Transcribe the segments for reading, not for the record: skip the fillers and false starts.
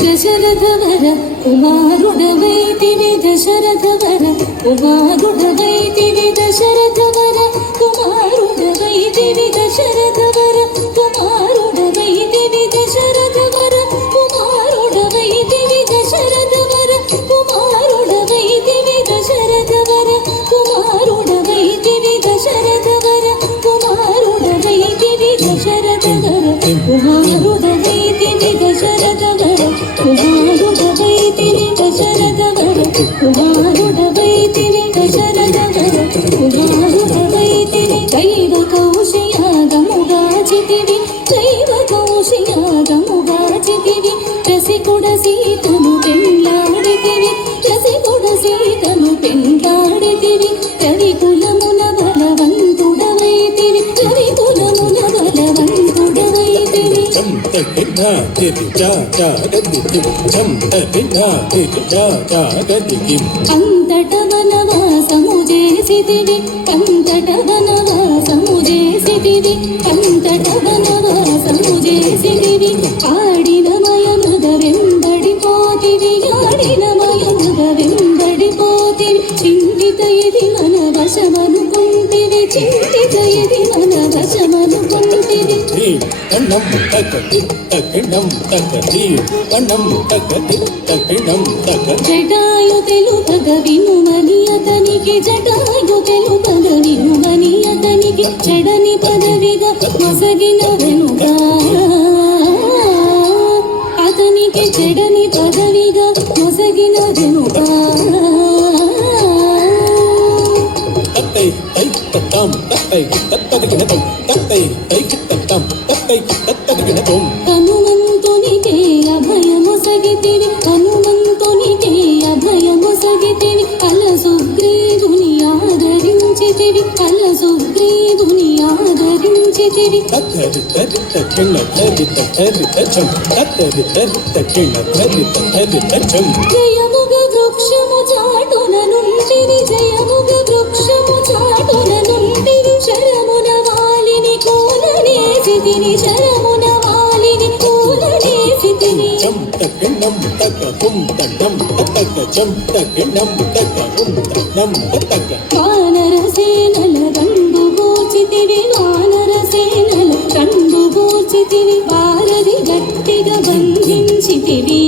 దశరథవర కుమారుడవైతివి దశరథవర కుమారుడవైతివి దశరథవర కుమారుడవైతివి దశరథవర కుమారుడవైతివి దశరథవర కుమారుడవైతివి దశరథవర కుమారుడవైతివి దశరథవర కుమారుడవైతివి దశరథవర కుమారుడవైతివి దశరథవర కుమారుడవైతివి దశరథవర కుమారుడవైతివి దశరథవర కుమారుడవైతివి దశరథవర కుమారుడవైతివి దైవ కౌశయాగముగాచితివి దైవ కౌశయాగముగాచితివి రసికుడ సీతను పెండ్లాడితివి రసికుడ సీతను పెండ్లాడితివి రవి కులమున బలవంతుడవైతివి రవి కులమున బలవంతుడవైతివి అంతట వనవాసము చేసితివి అంతట వనవాసము చేసితివి అంతట వనవాసము చేసితివి ఆడిన మయమృగ వెంబడిపోతివి ఆడిన మయమృగ వెంబడిపోతివి చింతిత ఇది మన వశమనుకుంటివి చింతిత ఇది మన వశమనుకుంటివి జటాయు తెలుపగ వినుమని అతనికి జటాయు తెలుపగ వినుమని అతనికి చెడని పదవిగా మొసగిన వెనుగా అతనికి చెడని పదవిగా మొసగిన వెనుగా హనుమంతునికే అభయమొసగితివి హనుమంతునికే అభయమొసగితివి అల సుగ్రీవుని ఆదరించితివి అల సుగ్రీవుని ఆదరించితివి జయముగ వృక్షము చాటున నుంటివి జయముగ వృక్షము చాటున నుంటివి శరమున వాలిని కోలనేసితిని శరమున వాలిని కోలనేసితిని వానర సేనల దండు గోచితివి వానర సేనల దండు గోచితివి వారధి గట్టిగా బంధించితివి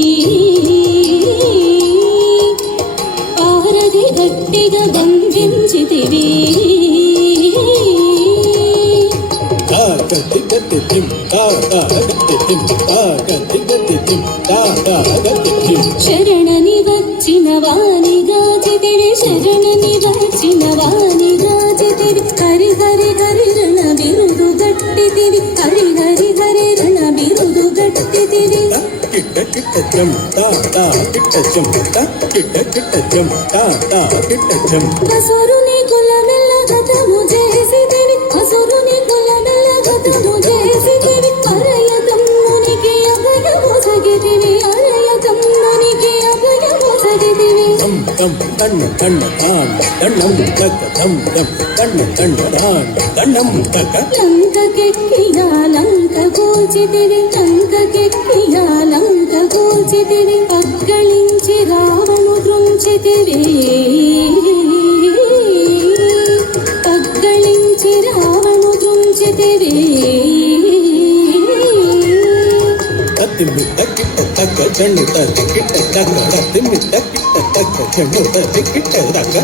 వారధి గట్టిగా బంధించితివి శరణని వచ్చిన వాణిగాచితివి శరణని వచ్చిన వాణిగాచితివి హరి హరి హరి రణ బిరుదు గట్టితివి హరి హరి హరి రణ బిరుదు గట్టితివి అసురుని కులమెల్ల గతము చేసితివి అసురుని కులమెల్ల గతము చేసితివి అరయతమ్మునికి అభయమొసగితివి అరయతమ్మునికి అభయమొసగితివి లంకకెక్కియా లంక కూల్చితివి లంకకెక్కియా లంక కూల్చితివి పగ్గళించి రావణు దృంచితివి పగ్గళించి రావణు దృంచితివి చెండు కిట్ట దగ్గ తిమ్మిట్ట కిట్ట దగ్గ చెండు కిట్ట దగ్గ